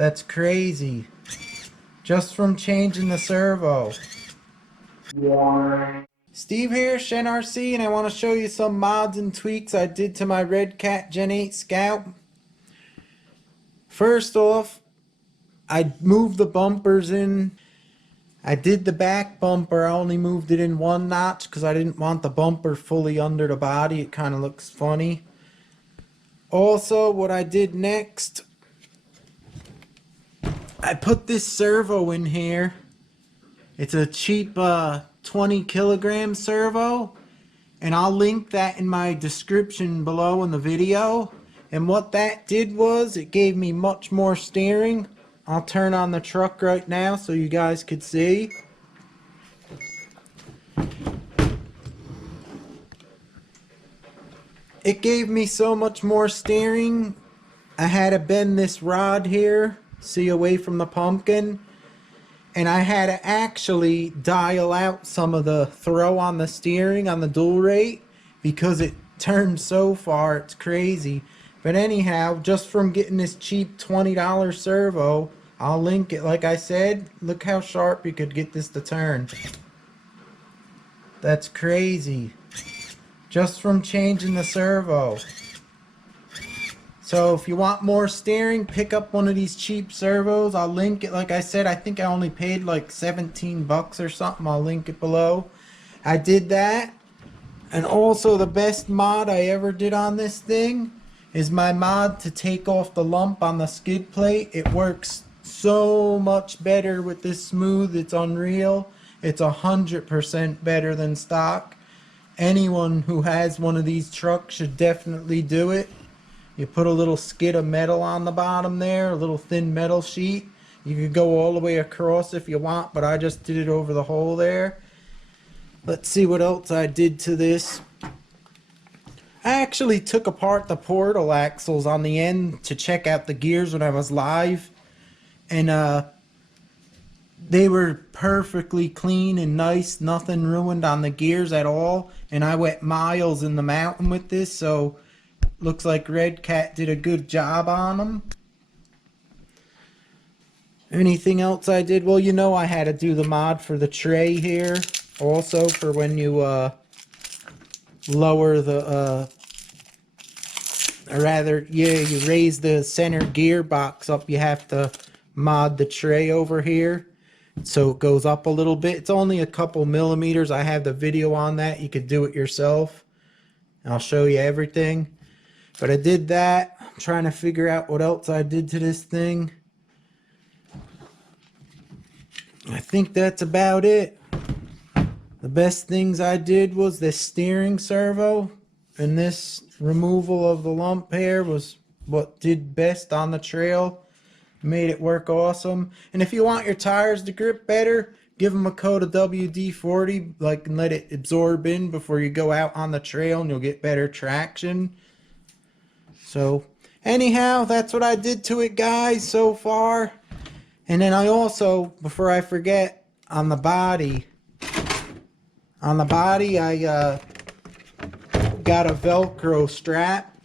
That's crazy. Just from changing the servo. Steve here, Shen RC, and I want to show you some mods and tweaks I did to my Redcat Gen 8 Scout. First off, I moved the bumpers in. I did the back bumper, I only moved it in one notch because I didn't want the bumper fully under the body. It kind of looks funny. Also, what I did next, I put this servo in here. It's a cheap 20 kilogram servo, and I'll link that in my description below in the video. And what that did was it gave me much more steering. I'll turn on the truck right now so you guys could see. It gave me so much more steering. I had to bend this rod here, see, away from the pumpkin. And I had to actually dial out some of the throw on the steering on the dual rate because it turned so far, it's crazy. But anyhow, just from getting this cheap $20 servo, I'll link it. Like I said, look how sharp you could get this to turn. That's crazy. Just from changing the servo. So if you want more steering, pick up one of these cheap servos. I'll link it. Like I said, I think I only paid like 17 bucks or something. I'll link it below. I did that. And also the best mod I ever did on this thing is my mod to take off the lump on the skid plate. It works so much better with this smooth. It's unreal. It's 100% better than stock. Anyone who has one of these trucks should definitely do it. You put a little skid of metal on the bottom there, a little thin metal sheet. You could go all the way across if you want, but I just did it over the hole there. Let's see what else I did to this. I actually took apart the portal axles on the end to check out the gears when I was live. And they were perfectly clean and nice, nothing ruined on the gears at all. And I went miles in the mountain with this, so looks like Redcat did a good job on them. Anything else I did? Well, you know I had to do the mod for the tray here. Also for when you lower the, or rather, yeah, you raise the center gearbox up, you have to mod the tray over here so it goes up a little bit. It's only a couple millimeters. I have the video on that. You could do it yourself. I'll show you everything. But I did that. I'm trying to figure out what else I did to this thing. I think that's about it. The best things I did was this steering servo, and this removal of the lump here was what did best on the trail. Made it work awesome. And if you want your tires to grip better, give them a coat of WD-40, like, and let it absorb in before you go out on the trail, and you'll get better traction. So anyhow, that's what I did to it, guys, so far. And then I also, before I forget, on the body I got a Velcro strap.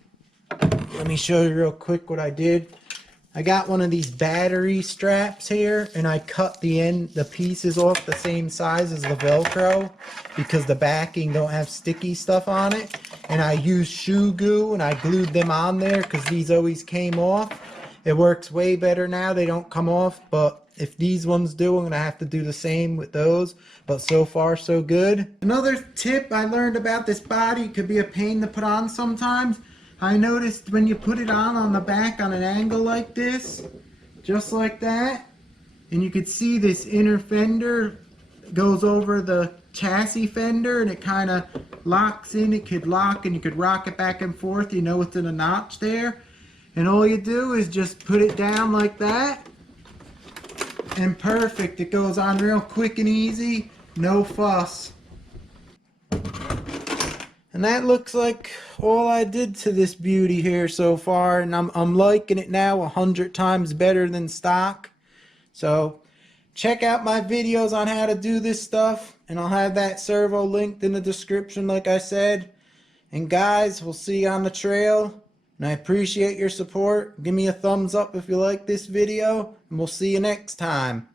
Let me show you real quick what I did. I got one of these battery straps here, and I cut the pieces off the same size as the Velcro because the backing don't have sticky stuff on it. And I used shoe glue and I glued them on there because these always came off. It works way better now. They don't come off, but if these ones do, I'm going to have to do the same with those. But so far, so good. Another tip I learned about this body, could be a pain to put on sometimes. I noticed when you put it on the back on an angle like this, just like that, and you could see this inner fender goes over the chassis fender and it kind of locks in. It could lock and you could rock it back and forth. You know it's in a notch there. And all you do is just put it down like that. And perfect. It goes on real quick and easy. No fuss. And that looks like all I did to this beauty here so far. And I'm liking it now 100 times better than stock. So check out my videos on how to do this stuff. And I'll have that servo linked in the description like I said. And guys, we'll see you on the trail. And I appreciate your support. Give me a thumbs up if you like this video, and we'll see you next time.